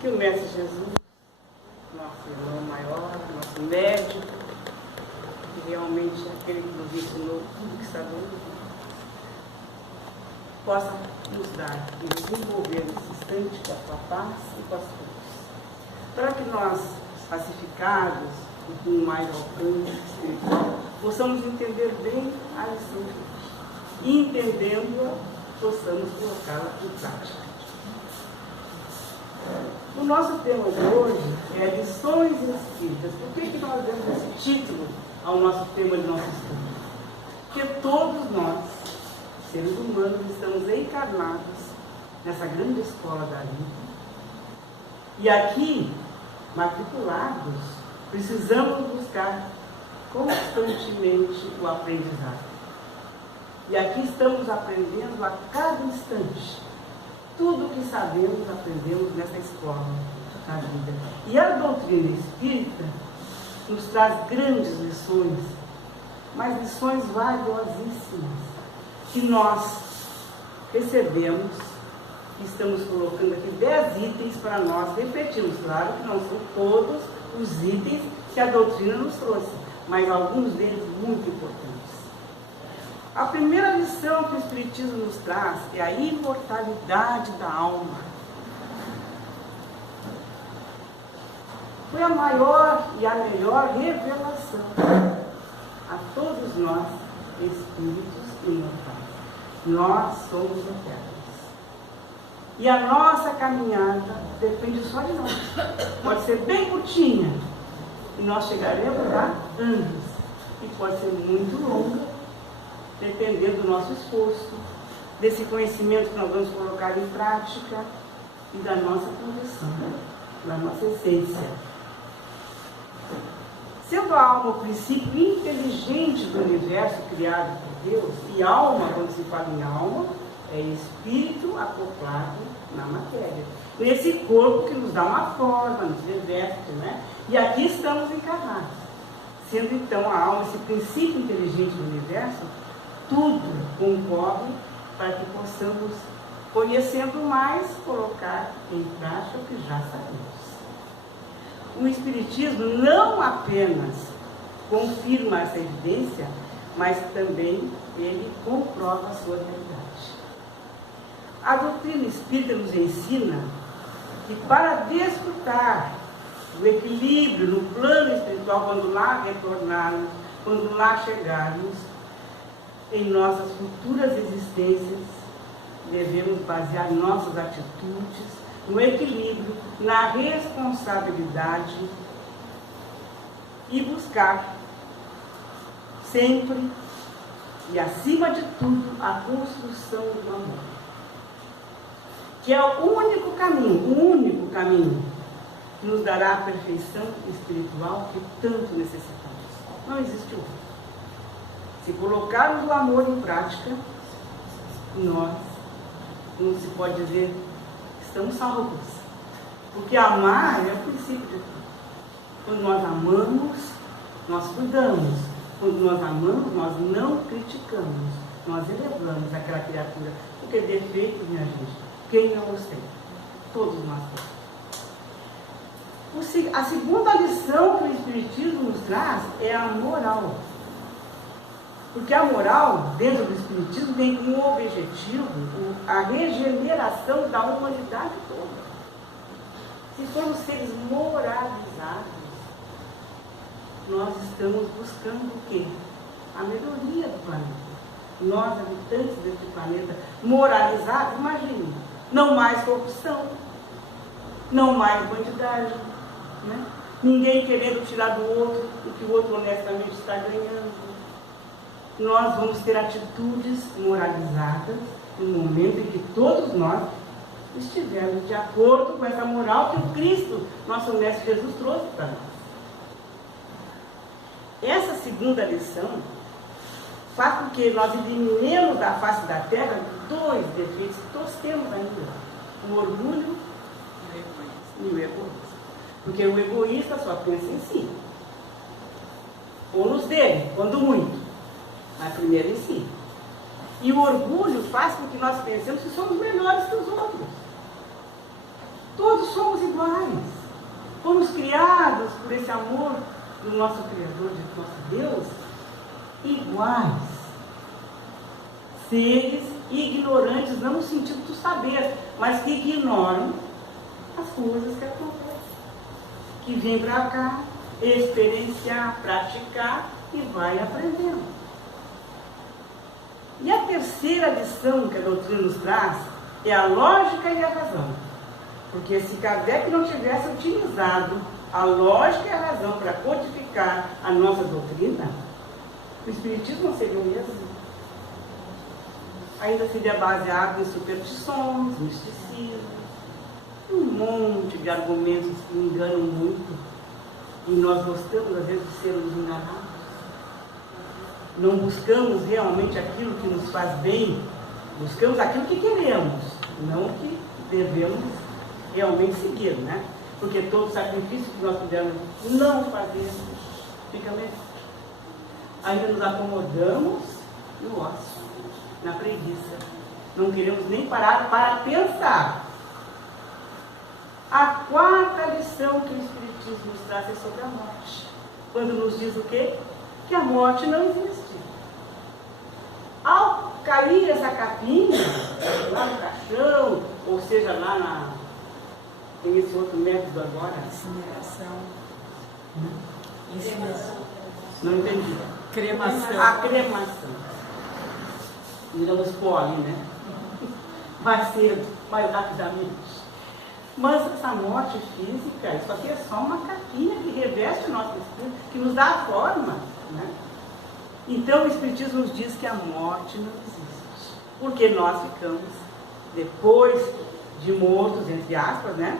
que o Mestre Jesus, nosso irmão maior, nosso médico, que realmente é aquele que nos ensinou tudo que sabemos, possa nos dar e nos envolver nesse instante com a sua paz e com a sua luz. Para que nós, pacificados e com mais alcance espiritual, possamos entender bem a lição de hoje. E entendendo-a, possamos colocá-la em prática. O nosso tema de hoje é Lições Espíritas. Por que nós demos esse título ao nosso tema de nosso estudo? Porque todos nós, seres humanos, estamos encarnados nessa grande escola da vida. E aqui, matriculados, precisamos buscar constantemente o aprendizado. E aqui estamos aprendendo a cada instante. Tudo o que sabemos, aprendemos nessa escola da vida. E a doutrina espírita nos traz grandes lições, mas lições valiosíssimas, que nós recebemos e estamos colocando aqui 10 itens para nós refletirmos. Claro que não são todos os itens que a doutrina nos trouxe, mas alguns deles muito importantes. A primeira lição que o Espiritismo nos traz é a imortalidade da alma. Foi a maior e a melhor revelação a todos nós, espíritos imortais. Nós somos eternos. E a nossa caminhada depende só de nós. Pode ser bem curtinha, e nós chegaremos a anos. E pode ser muito longa, dependendo do nosso esforço, desse conhecimento que nós vamos colocar em prática e da nossa condição, da nossa essência. Sendo a alma o princípio inteligente do universo criado por Deus, e alma, quando se fala em alma, é espírito acoplado na matéria. Nesse corpo que nos dá uma forma, nos reveste, né? E aqui estamos encarnados. Sendo então a alma esse princípio inteligente do universo, tudo concorre para que possamos, conhecendo mais, colocar em prática o que já sabemos. O Espiritismo não apenas confirma essa evidência, mas também ele comprova a sua realidade. A doutrina espírita nos ensina que para desfrutar do equilíbrio no plano espiritual, quando lá retornarmos, quando lá chegarmos, em nossas futuras existências, devemos basear nossas atitudes no equilíbrio, na responsabilidade e buscar sempre e acima de tudo a construção do amor, que é o único caminho que nos dará a perfeição espiritual que tanto necessitamos. Não existe outro. Se colocarmos o amor em prática, nós, como se pode dizer, estamos salvos. Porque amar é o princípio de tudo. Quando nós amamos, nós cuidamos. Quando nós amamos, nós não criticamos. Nós elevamos aquela criatura. Porque defeitos, minha gente, quem não os tem? Todos nós temos. A segunda lição que o Espiritismo nos traz é a moral. Porque a moral, dentro do Espiritismo, tem como objetivo a regeneração da humanidade toda. Se formos seres moralizados, nós estamos buscando o quê? A melhoria do planeta. Nós, habitantes deste planeta, moralizados, imagine, não mais corrupção, não mais bandidagem, né? Ninguém querendo tirar do outro o que o outro honestamente está ganhando. Nós vamos ter atitudes moralizadas no momento em que todos nós estivermos de acordo com essa moral que o Cristo, nosso Mestre Jesus, trouxe para nós. Essa segunda lição faz com que nós eliminemos da face da terra 2 defeitos que todos temos ainda: o orgulho e o egoísmo. Porque o egoísta só pensa em si, ou nos dele, quando muito, mas primeiro em si. E o orgulho faz com que nós pensemos que somos melhores que os outros. Todos somos iguais. Fomos criados por esse amor do nosso Criador, de nosso Deus, iguais. Seres ignorantes, não no sentido do saber, mas que ignoram as coisas que acontecem. Que vêm para cá, experienciar, praticar e vai aprendendo. E a terceira lição que a doutrina nos traz é a lógica e a razão. Porque se Kardec não tivesse utilizado a lógica e a razão para codificar a nossa doutrina, o Espiritismo não seria o mesmo. Ainda seria baseado em superstições, misticismo, um monte de argumentos que enganam muito. E nós gostamos, às vezes, de sermos enganados. Não buscamos realmente aquilo que nos faz bem, buscamos aquilo que queremos, não o que devemos realmente seguir, né? Porque todo sacrifício que nós pudermos não fazer, fica melhor. Ainda nos acomodamos no ócio, na preguiça. Não queremos nem parar para pensar. A quarta lição que o Espiritismo nos traz é sobre a morte. Quando nos diz o quê? Que a morte não existe. Ao cair essa capinha, lá no caixão, ou seja, lá na... tem esse outro método agora. Incineração. Não entendi. Cremação. A cremação. Viramos pó ali, né? Mais cedo, mais rapidamente. Mas essa morte física, isso aqui é só uma capinha que reveste o nosso espírito, que nos dá a forma, né? Então o Espiritismo nos diz que a morte não existe. Porque nós ficamos, depois de mortos, entre aspas, né?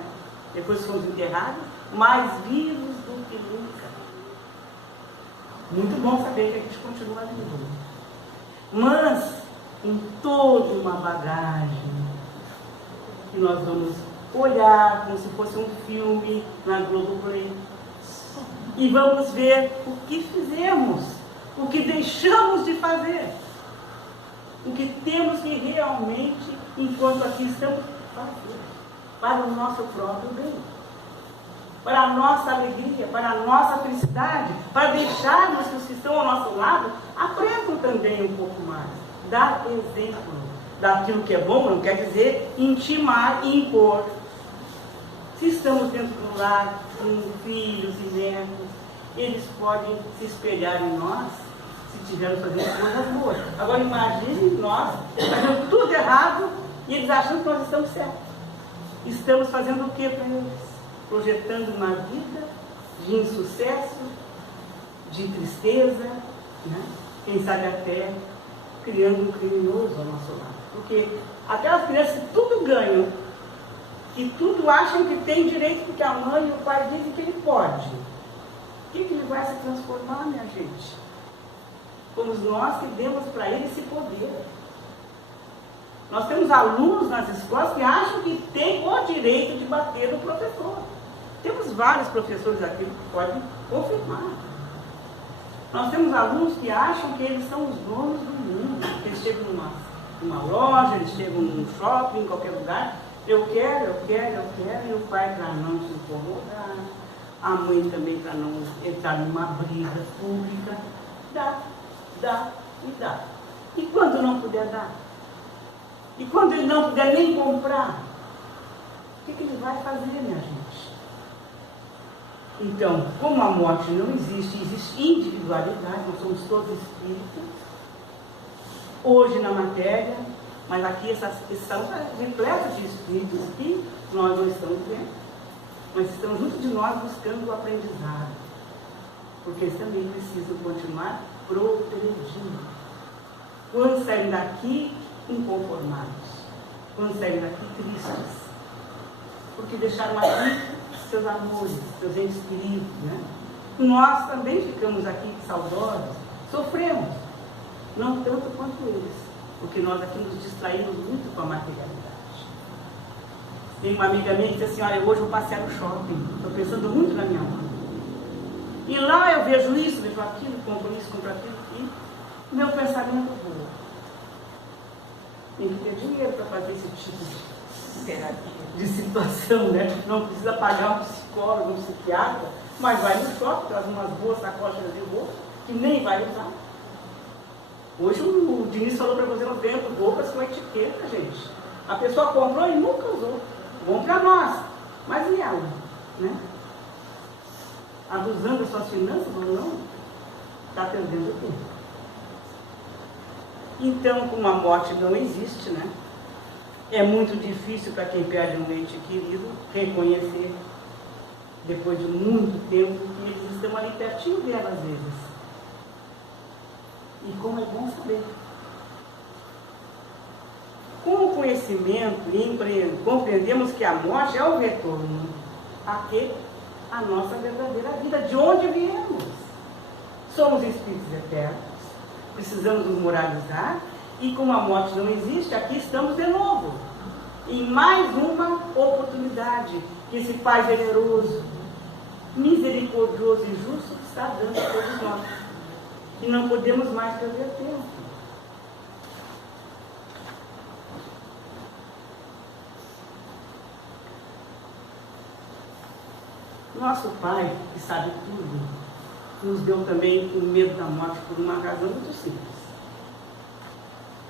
Depois que fomos enterrados, mais vivos do que nunca. Muito bom saber que a gente continua vivo. Mas, com toda uma bagagem que nós vamos olhar como se fosse um filme na Globoplay. E vamos ver o que fizemos, o que deixamos de fazer, o que temos que realmente, enquanto aqui estamos, fazer para o nosso próprio bem, para a nossa alegria, para a nossa felicidade, para deixarmos que os que estão ao nosso lado aprendam também um pouco mais, dar exemplo daquilo que é bom, não quer dizer intimar e impor. Se estamos dentro do lar com filhos e netos, eles podem se espelhar em nós se estivermos fazendo coisas boas. Agora imagine nós fazendo tudo errado e eles achando que nós estamos certos. Estamos fazendo o que para eles? Projetando uma vida de insucesso, de tristeza, né? Quem sabe até criando um criminoso ao nosso lado. Porque aquelas crianças que tudo ganham, que tudo acham que tem direito porque a mãe e o pai dizem que ele pode. O que ele vai se transformar, minha gente? Fomos nós que demos para ele esse poder. Nós temos alunos nas escolas que acham que tem o direito de bater no professor. Temos vários professores aqui que podem confirmar. Nós temos alunos que acham que eles são os donos do mundo. Eles chegam numa loja, eles chegam num shopping, em qualquer lugar. Eu quero, e o pai para não se incomodar, a mãe também para não entrar numa briga pública. Dá e dá. E quando não puder dar? E quando ele não puder nem comprar? O que ele vai fazer, minha gente? Então, como a morte não existe, existe individualidade, nós somos todos espíritos, hoje na matéria, mas aqui essas são repletas de espíritos que nós não estamos vendo, mas estão junto de nós buscando o aprendizado, porque eles também precisam continuar progredindo. Quando saem daqui inconformados, quando saem daqui tristes, porque deixaram aqui seus amores, seus entes queridos, né? Nós também ficamos aqui saudosos, sofremos, não tanto quanto eles, porque nós aqui nos distraímos muito com a materialidade. Tem uma amiga minha que disse assim: olha, hoje eu vou passear no shopping, estou pensando muito na minha mãe. E lá eu vejo isso, vejo aquilo, compro isso, compro aquilo, e meu pensamento voa. Tem que ter dinheiro para fazer esse tipo de de situação, né? Não precisa pagar um psicólogo, um psiquiatra, mas vai no shopping, traz umas boas sacolas de roupa que nem vai usar. Hoje o Diniz falou para você, nós vendo roupas com etiqueta, gente. A pessoa comprou e nunca usou. Bom para nós. Mas e ela? Né? Abusando das suas finanças ou não? Está perdendo tempo. Então, como a morte não existe, né? É muito difícil para quem perde um ente querido reconhecer, depois de muito tempo, que eles estão ali pertinho dela às vezes. E como é bom saber. Com o conhecimento compreendemos que a morte é o retorno à nossa verdadeira vida, de onde viemos. Somos espíritos eternos, precisamos nos moralizar, e como a morte não existe, aqui estamos de novo, em mais uma oportunidade que esse Pai generoso, misericordioso e justo está dando a todos nós. E não podemos mais perder tempo. Nosso Pai, que sabe tudo, nos deu também o medo da morte por uma razão muito simples.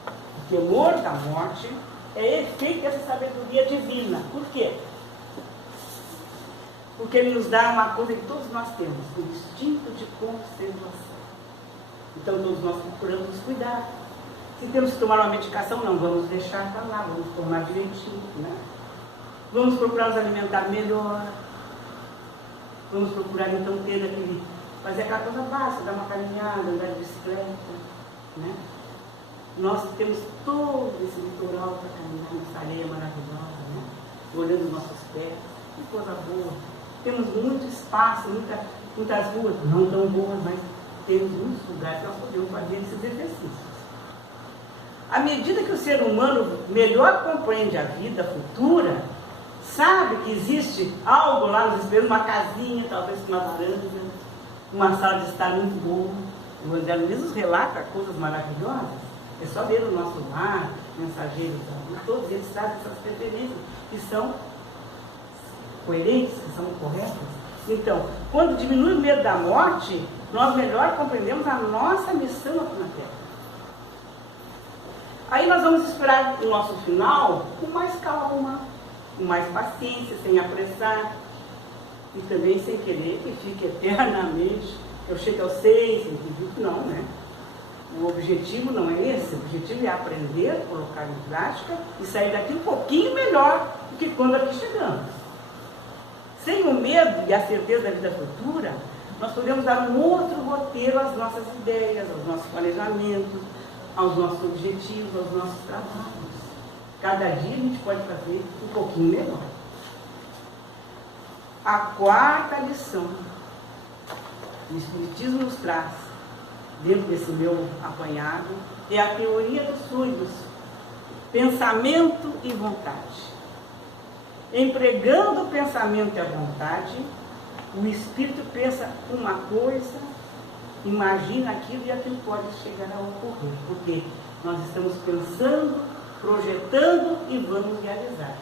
O temor da morte é efeito dessa sabedoria divina. Por quê? Porque ele nos dá uma coisa que todos nós temos, o instinto de conservação. Então todos nós procuramos nos cuidar. Se temos que tomar uma medicação, não vamos deixar para lá, vamos tomar direitinho, né? Vamos procurar nos alimentar melhor. Vamos procurar então ter fazer aquela coisa básica, dar uma caminhada, andar de bicicleta, né? Nós temos todo esse litoral para caminhar nessa areia maravilhosa, né? Olhando os nossos pés, que coisa boa. Temos muito espaço, muitas ruas, não tão boas, mas temos muitos lugares que nós podemos fazer esses exercícios. À medida que o ser humano melhor compreende a vida futura, sabe que existe algo lá nos esperando, uma casinha, talvez com uma varanda, uma sala de estar muito boa. O Evangelho mesmo relata coisas maravilhosas. É só ler o nosso lar, mensageiros, todos eles trazem essas preferências que são coerentes, que são corretas. Então, quando diminui o medo da morte, nós melhor compreendemos a nossa missão aqui na Terra. Aí nós vamos esperar o nosso final com mais calma, com mais paciência, sem apressar e também sem querer que fique eternamente. Eu chego aos 6, não, né? O objetivo não é esse, o objetivo é aprender, colocar em prática e sair daqui um pouquinho melhor do que quando aqui chegamos. Sem o medo e a certeza da vida futura, nós podemos dar um outro roteiro às nossas ideias, aos nossos planejamentos, aos nossos objetivos, aos nossos trabalhos. Cada dia a gente pode fazer um pouquinho melhor. A quarta lição que o Espiritismo nos traz, dentro desse meu apanhado, é a teoria dos sonhos, pensamento e vontade. Empregando o pensamento e a vontade, o espírito pensa uma coisa, imagina aquilo e aquilo pode chegar a ocorrer, porque nós estamos pensando, projetando e vamos realizar.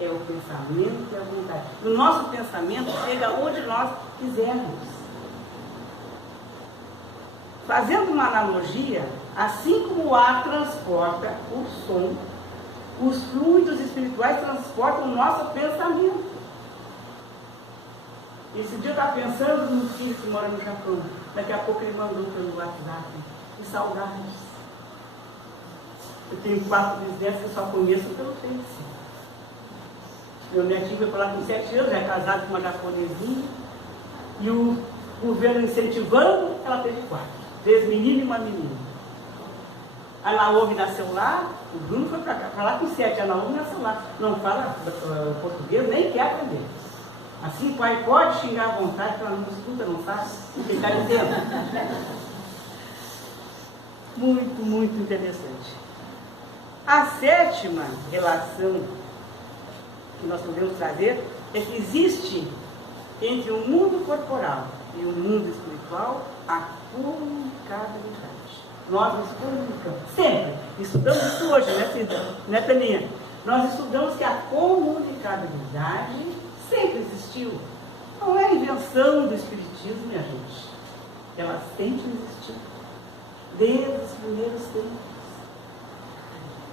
É o pensamento e a vontade. O nosso pensamento chega onde nós quisermos. Fazendo uma analogia, assim como o ar transporta o som, os fluidos espirituais transportam o nosso pensamento. Esse dia eu estava pensando no filho que mora no Japão. Daqui a pouco ele mandou pelo WhatsApp. Que saudades. Eu tenho 4 bisnetos que só conheço pelo Face. Meu netinho foi para lá com 7 anos, é casado com uma japonesinha. E o governo incentivando, ela teve 4. 3 meninos e uma menina. A Naomi nasceu lá, o Bruno foi para lá com 7, a Naomi nasceu lá. Não fala português, nem quer aprender. Assim o pai pode xingar à vontade, porque ela não escuta, não sabe o que está dizendo. Muito, muito interessante. A 7ª relação que nós podemos trazer é que existe entre o mundo corporal e o mundo espiritual a comunicabilidade. Nós nos comunicamos sempre. Estudamos isso hoje, né, Cida? Né, Taninha? Nós estudamos que a comunicabilidade sempre existiu. Não é invenção do Espiritismo, minha gente. Ela sempre existiu. Desde os primeiros tempos.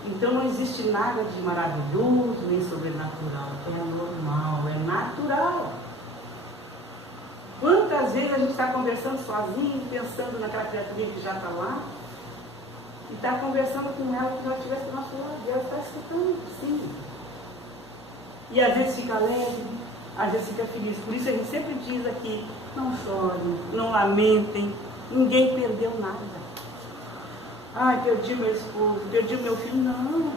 Então não existe nada de maravilhoso nem sobrenatural. É normal, é natural. Quantas vezes a gente está conversando sozinho, pensando naquela criaturinha que já está lá, e está conversando com ela que já estivesse do nosso lado, e ela está escutando, sim. E às vezes fica alegre, às vezes fica feliz. Por isso a gente sempre diz aqui, não chorem, não lamentem, ninguém perdeu nada. Ai, perdi meu esposo, perdi meu filho. Não,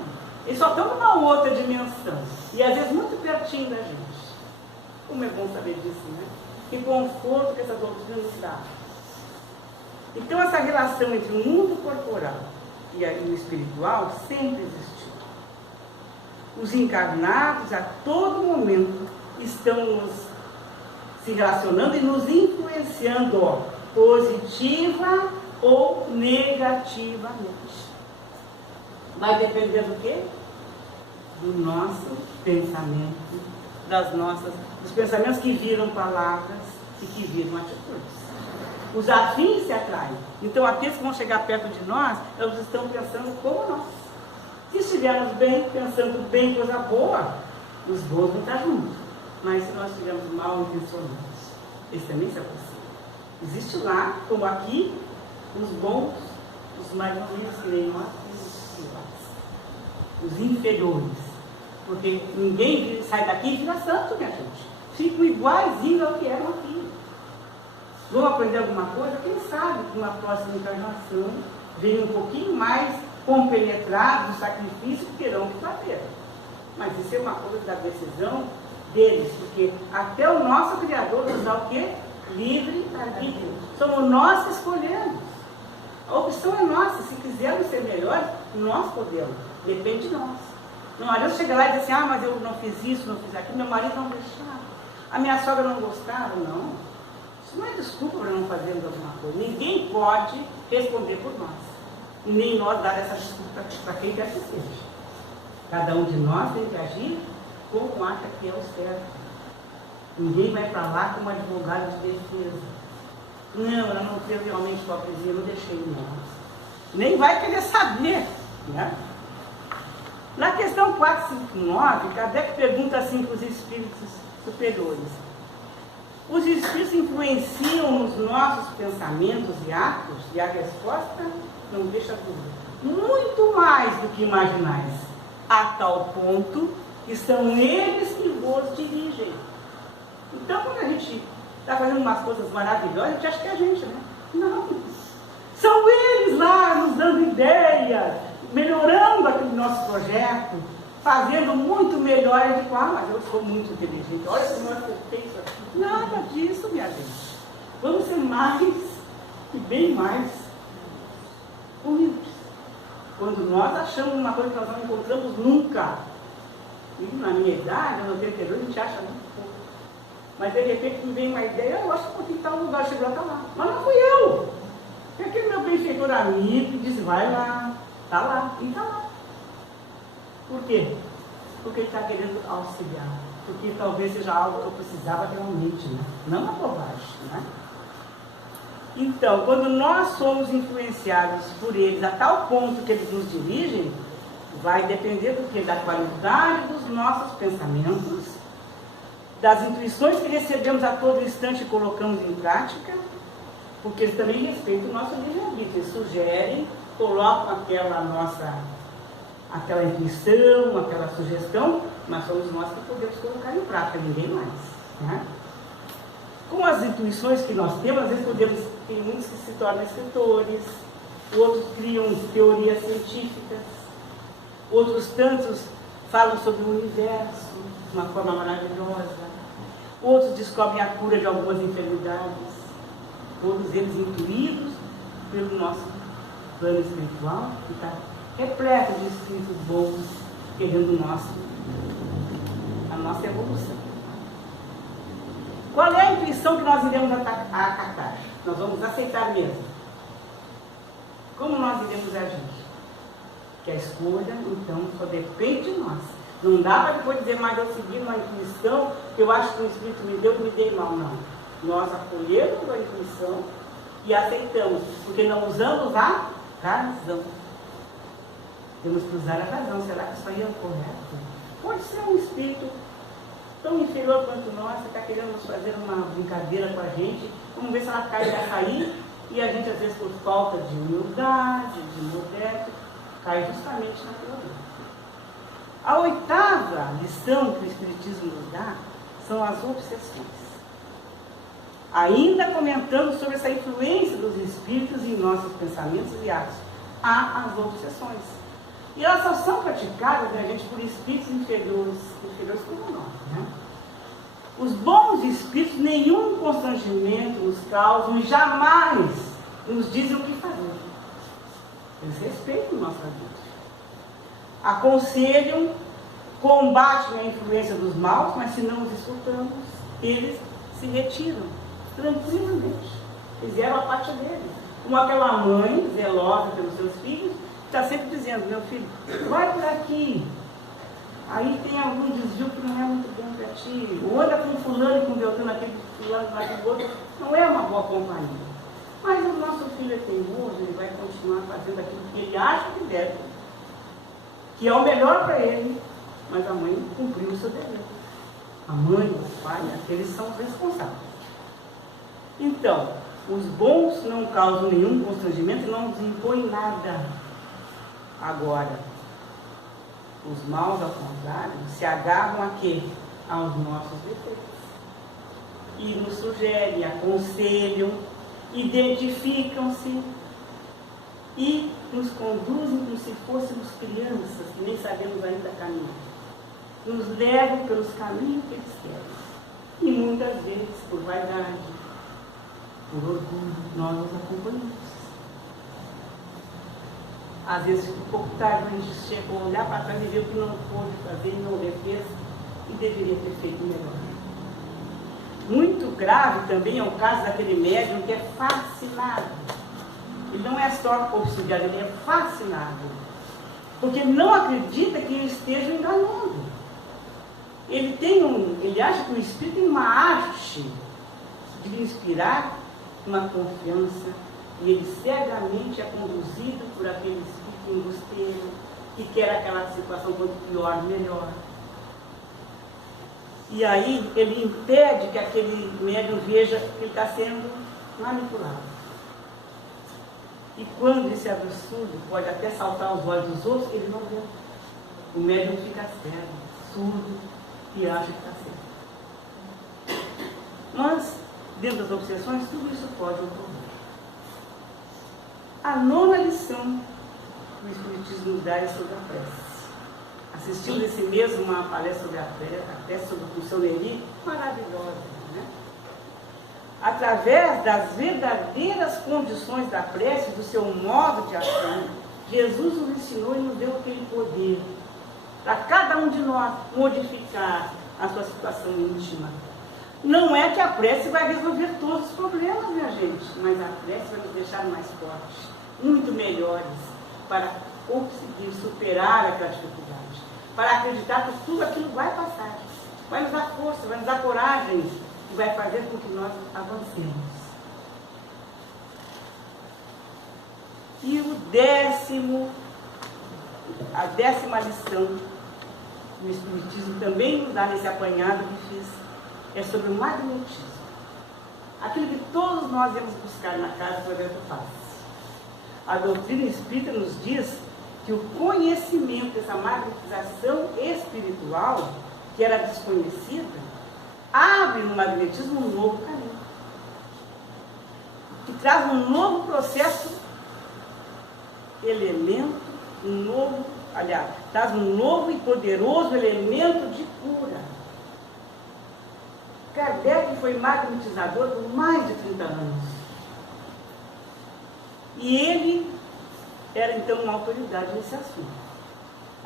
eles só estão numa outra dimensão, e às vezes muito pertinho da gente. Como é bom saber disso, né? Que conforto que essa doutrina nos dá. Então essa relação entre o mundo corporal e o espiritual sempre existiu. Os encarnados a todo momento estão se relacionando e nos influenciando, positiva ou negativamente. Vai depender do quê? Do nosso pensamento, dos pensamentos que viram palavras e que viram atitudes. Os afins se atraem. Então, aqueles que vão chegar perto de nós, eles estão pensando como nós. Se estivermos bem, pensando bem, coisa boa, os bons vão estar juntos. Mas se nós estivermos mal intencionados, eles também se aproximam. Existe lá, como aqui, os bons, os mais ruins que nem nós, os inferiores. Porque ninguém sai daqui e vira santo, minha gente. Ficam iguaizinhos ao que eram aqui. Vão aprender alguma coisa, quem sabe que uma próxima encarnação venha um pouquinho mais compenetrados do sacrifício que terão que fazer. Mas isso é uma coisa da decisão deles, porque até o nosso Criador nos dá o quê? Livre arbítrio. Somos nós que escolhemos. A opção é nossa. Se quisermos ser melhores, nós podemos. Depende de nós. Não adianta chegar lá e dizer assim, mas eu não fiz isso, não fiz aquilo, meu marido não deixava, a minha sogra não gostava. Não. Isso não é desculpa para não fazermos alguma coisa. Ninguém pode responder por nós. E nem nós dar essa desculpa para quem quer que seja. Cada um de nós tem que agir como acha que é o certo. Ninguém vai para lá como advogado de defesa. Não, ela não fez realmente hipocrisia, não deixei não. Nem vai querer saber, né? Na questão 459, Kardec pergunta assim para os espíritos superiores: os espíritos influenciam nos nossos pensamentos e atos? E a resposta não deixa dúvida. Muito mais do que imaginais, a tal ponto que são eles que vos dirigem. Então, quando a gente está fazendo umas coisas maravilhosas, a gente acha que é a gente, né? Não. São eles lá nos dando ideias, melhorando aquele nosso projeto, fazendo muito melhor. E digo, mas eu sou muito inteligente, olha como eu tenho isso aqui. Nada disso, minha gente. Vamos ser mais e bem mais humildes. Quando nós achamos uma coisa que nós não encontramos nunca, e na minha idade, no tempo anterior, a gente acha muito pouco. Mas de repente me vem uma ideia, eu acho que está um lugar, chegou até lá. Mas não fui eu. É aquele meu benfeitor amigo que diz, vai lá, está lá, e está lá. Por quê? Porque ele está querendo auxiliar. Porque talvez seja algo que eu precisava realmente, né? Não uma bobagem, né? Então, quando nós somos influenciados por eles a tal ponto que eles nos dirigem, vai depender do quê? Da qualidade dos nossos pensamentos, das intuições que recebemos a todo instante e colocamos em prática, porque eles também respeitam o nosso livre-arbítrio. Eles sugerem, colocam aquela intuição, aquela sugestão, mas somos nós que podemos colocar em prática, ninguém mais, né? Com as intuições que nós temos, às vezes tem muitos que se tornam escritores, outros criam teorias científicas, outros tantos falam sobre o universo de uma forma maravilhosa, outros descobrem a cura de algumas enfermidades, todos eles intuídos pelo nosso plano espiritual, que está repleto de espíritos bons, querendo a nossa evolução. Qual é a intuição que nós iremos acatar? Nós vamos aceitar mesmo. Como nós iremos agir? Que a escolha, então, só depende de nós. Não dá para depois dizer, mas eu segui uma intuição que eu acho que o Espírito me deu, me dei mal. Não. Nós acolhemos a intuição e aceitamos, porque não usamos a razão. Temos que usar a razão. Será que isso aí é o correto? Pode ser um espírito tão inferior quanto nós, que está querendo nos fazer uma brincadeira com a gente. Vamos ver se ela cai da cair. E a gente, às vezes, por falta de humildade, de modéstia, cai justamente naquilo ali. A oitava lição que o Espiritismo nos dá são as obsessões. Ainda comentando sobre essa influência dos espíritos em nossos pensamentos e atos, há as obsessões. E elas só são praticadas, né, gente, por espíritos inferiores como nós. Né? Os bons espíritos nenhum constrangimento nos causam e jamais nos dizem o que fazer. Eles respeitam nossa vida. Aconselham, combatem a influência dos maus, mas se não os escutamos, eles se retiram tranquilamente. Fizeram a parte deles. Como aquela mãe zelosa pelos seus filhos, está sempre dizendo, meu filho, vai por aqui. Aí tem algum desvio que não é muito bom para ti. Ou anda com fulano e com Beltrano, aquele fulano, aquele outro. Não é uma boa companhia. Mas o nosso filho é teimoso, ele vai continuar fazendo aquilo que ele acha que deve. Que é o melhor para ele. Mas a mãe cumpriu o seu dever. A mãe, o pai, aqueles são os responsáveis. Então, os bons não causam nenhum constrangimento e não nos impõem nada. Agora, os maus, ao contrário, se agarram a quê? Aos nossos defeitos. E nos sugerem, aconselham, identificam-se e nos conduzem como se fôssemos crianças, que nem sabemos ainda caminhar. Nos levam pelos caminhos que eles querem. E muitas vezes, por vaidade, por orgulho, nós os acompanhamos. Às vezes, um pouco tarde, a gente chega a olhar para trás e ver o que não pôde fazer e não fez e deveria ter feito melhor. Muito grave também é o caso daquele médium que é fascinado. Ele não é só obsidiado, ele é fascinado. Porque ele não acredita que ele esteja enganando. Ele acha que o Espírito tem uma arte de lhe inspirar uma confiança. E ele cegamente é conduzido por aquele espírito embusteiro que quer aquela situação quanto pior, melhor. E aí ele impede que aquele médium veja que ele está sendo manipulado. E quando esse absurdo pode até saltar aos olhos dos outros, ele não vê. O médium fica cego, surdo e acha que está certo. Mas, dentro das obsessões, tudo isso pode ocorrer. A nona lição que o Espiritismo nos dá é sobre a prece. Assistimos esse mês uma palestra sobre a prece, sobre o São Neri, maravilhosa, né? Através das verdadeiras condições da prece, do seu modo de ação, Jesus nos ensinou e nos deu aquele poder para cada um de nós modificar a sua situação íntima. Não é que a prece vai resolver todos os problemas, minha gente, mas a prece vai nos deixar mais fortes, muito melhores, para conseguir superar aquela dificuldade, para acreditar que tudo aquilo vai passar, vai nos dar força, vai nos dar coragem e vai fazer com que nós avancemos. E a décima lição que o Espiritismo também nos dá nesse apanhado que fiz, é sobre o magnetismo. Aquilo que todos nós devemos buscar na casa do Alberto Paz. A doutrina espírita nos diz que o conhecimento dessa magnetização espiritual, que era desconhecida, abre no magnetismo um novo caminho. Que traz um novo processo, traz um novo e poderoso elemento de cura. Kardec foi magnetizador por mais de 30 anos. E ele era então uma autoridade nesse assunto.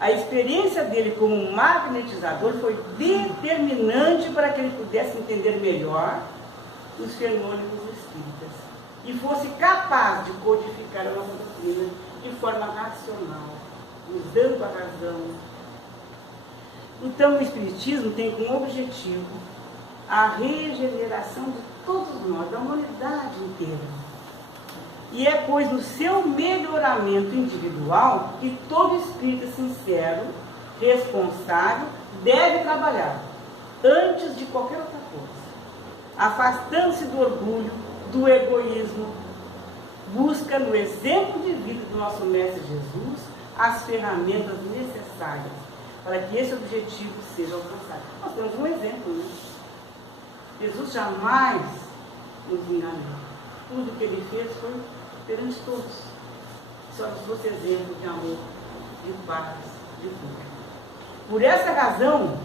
A experiência dele como magnetizador foi determinante para que ele pudesse entender melhor os fenômenos espíritas e fosse capaz de codificar a nossa doutrina de forma racional, usando a razão. Então, o Espiritismo tem como objetivo a regeneração de todos nós, da humanidade inteira. E é, pois, no seu melhoramento individual que todo espírito sincero, responsável, deve trabalhar, antes de qualquer outra coisa. Afastando-se do orgulho, do egoísmo, busca no exemplo de vida do nosso Mestre Jesus as ferramentas necessárias para que esse objetivo seja alcançado. Nós temos um exemplo, né? Jesus jamais nos enganou. Tudo que ele fez foi perante todos. Só nos fosse exemplo de amor, de paz, de tudo. Por essa razão,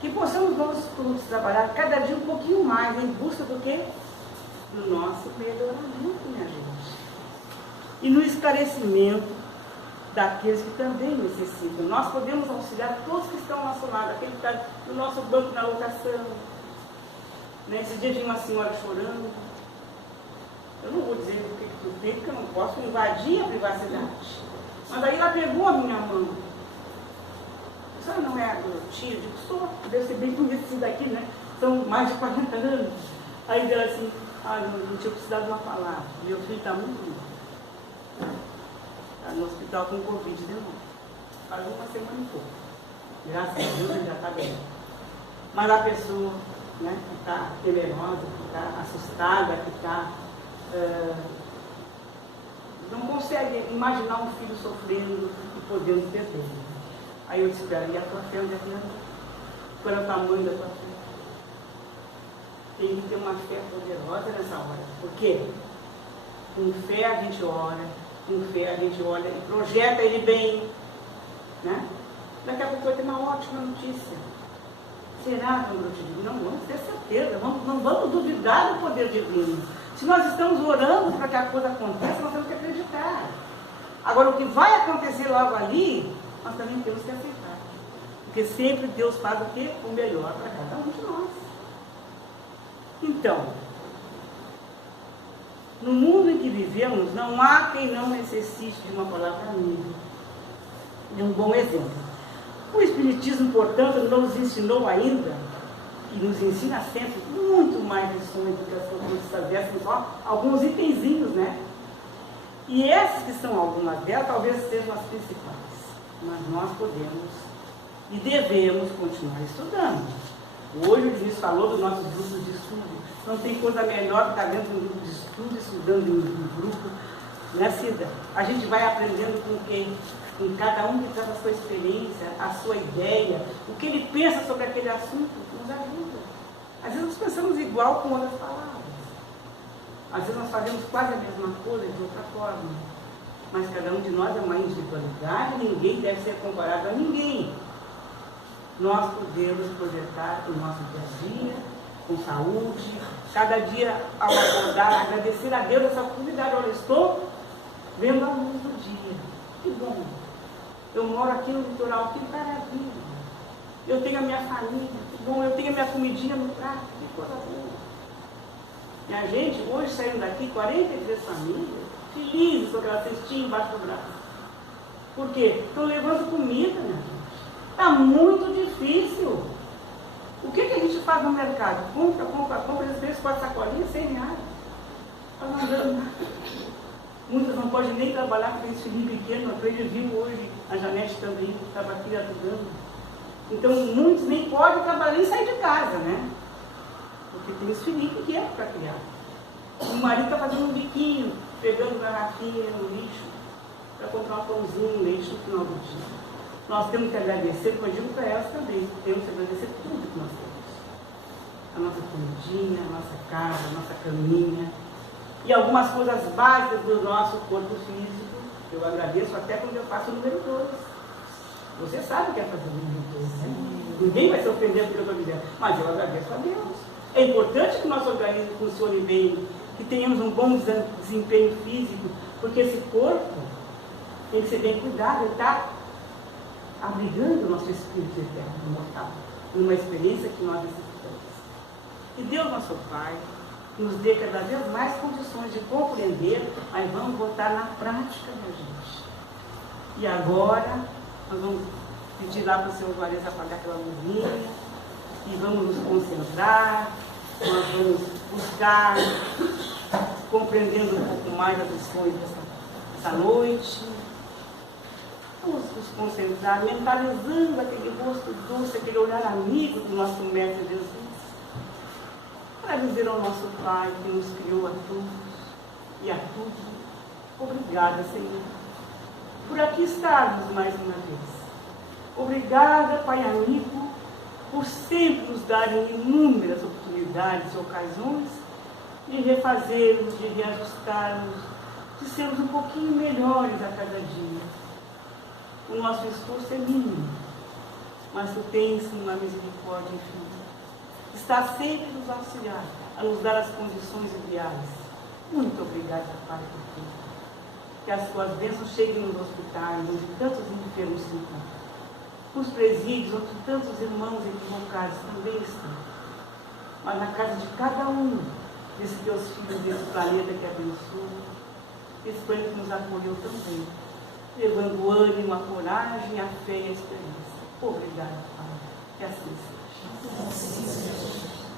que possamos nós todos trabalhar cada dia um pouquinho mais em busca do quê? Do nosso melhoramento, minha gente. E no esclarecimento daqueles que também necessitam. Nós podemos auxiliar todos que estão ao nosso lado, aquele que está no nosso banco na locação. Nesse dia vinha uma senhora chorando. Eu não vou dizer o que tu fez, porque eu não posso invadir a privacidade. Mas aí ela pegou a minha mão. A senhora não é do tio? Eu digo, sou. Deve ser bem conhecida aqui, né? São mais de 40 anos. Aí dela assim, não tinha precisado de uma palavra. Meu filho está muito bem. Está no hospital com Covid de novo. Faz uma semana e pouco. Graças a Deus ele já está bem. Mas a pessoa, né, que está temerosa, que está assustada, que está... não consegue imaginar um filho sofrendo e podendo perder. Aí eu disse para ela, e a tua fé onde é que anda? Qual é o tamanho da tua fé? Tem que ter uma fé poderosa nessa hora. Por quê? Com fé a gente ora, com fé a gente olha e projeta ele bem, né? Daqui a pouco vai ter uma ótima notícia. Será, como eu te digo? Não vamos ter certeza, não vamos duvidar do poder divino. Se nós estamos orando para que a coisa aconteça, nós temos que acreditar. Agora, o que vai acontecer logo ali, nós também temos que aceitar. Porque sempre Deus faz o quê? O melhor para cada um de nós. Então, no mundo em que vivemos, não há quem não necessite de uma palavra amiga, de um bom exemplo. O Espiritismo, portanto, nos ensinou ainda, e nos ensina sempre, muito mais lições do que as outras dessas, só alguns itenzinhos, né? E essas que são algumas delas, talvez sejam as principais. Mas nós podemos e devemos continuar estudando. Hoje o Diniz falou dos nossos grupos de estudo. Não tem coisa melhor que estar dentro de um grupo de estudo, estudando em um grupo, né, Cida? A gente vai aprendendo com quem? Com cada um que traz a sua experiência, a sua ideia, o que ele pensa sobre aquele assunto, nos ajuda. Às vezes nós pensamos igual com outras palavras. Às vezes nós fazemos quase a mesma coisa de outra forma. Mas cada um de nós é uma individualidade, ninguém deve ser comparado a ninguém. Nós podemos projetar o nosso dia a dia, com saúde, cada dia ao acordar, agradecer a Deus essa oportunidade. Olha, estou vendo a luz do dia. Que bom. Eu moro aqui no litoral, que maravilha. Eu tenho a minha família, que bom. Eu tenho a minha comidinha no prato, que coisa boa. E a gente, hoje saindo daqui, 43 famílias, felizes com aquela cestinha embaixo do braço. Por quê? Estão levando comida, minha gente. Está muito difícil. O que a gente faz no mercado? Compra, às vezes 4 sacolinhas, 100 reais. Está não dando nada. Muitas não podem nem trabalhar porque tem filhinho pequeno. Ele viu hoje, a Janete também, que estava aqui ajudando. Então, muitos nem podem trabalhar, nem sair de casa, né? Porque tem os filhinhos pequenos para criar. O marido está fazendo um biquinho, pegando garrafinha no lixo, para comprar um pãozinho, um leite no final do dia. Nós temos que agradecer, porque eu digo para elas também, temos que agradecer tudo que nós temos. A nossa comidinha, a nossa casa, a nossa caminha. E algumas coisas básicas do nosso corpo físico, eu agradeço até quando eu faço o número 2. Você sabe o que é fazer o número 2, né? Ninguém vai se ofender porque eu estou dizendo, mas eu agradeço a Deus. É importante que o nosso organismo funcione bem, que tenhamos um bom desempenho físico, porque esse corpo tem que ser bem cuidado, ele está abrigando o nosso espírito eterno, imortal, numa experiência que nós necessitamos. E Deus, nosso Pai, nos dê cada vez mais condições de compreender, mas vamos botar na prática, minha gente. E agora, nós vamos pedir lá para o Senhor Juarez apagar aquela luzinha e vamos nos concentrar, nós vamos buscar, compreendendo um pouco mais as lições dessa noite. Vamos nos concentrar, mentalizando aquele rosto doce, aquele olhar amigo do nosso Mestre Jesus, para dizer ao nosso Pai que nos criou a todos e a tudo. Obrigada, Senhor, por aqui estarmos mais uma vez. Obrigada, Pai amigo, por sempre nos darem inúmeras oportunidades e ocasiões de refazermos, de reajustarmos, de sermos um pouquinho melhores a cada dia. O nosso esforço é mínimo, mas Tu tens uma misericórdia infinita. Está sempre nos auxiliar, a nos dar as condições ideais. Muito obrigada, Pai, por tudo. Que as Tuas bênçãos cheguem nos hospitais, onde tantos enfermos se encontram. Nos presídios, onde tantos irmãos equivocados também estão. Mas na casa de cada um desses Teus filhos desse planeta que abençoa, esse planeta que nos acolheu também, levando o ânimo, a coragem, a fé e a esperança. Obrigada, Pai. Que assim seja.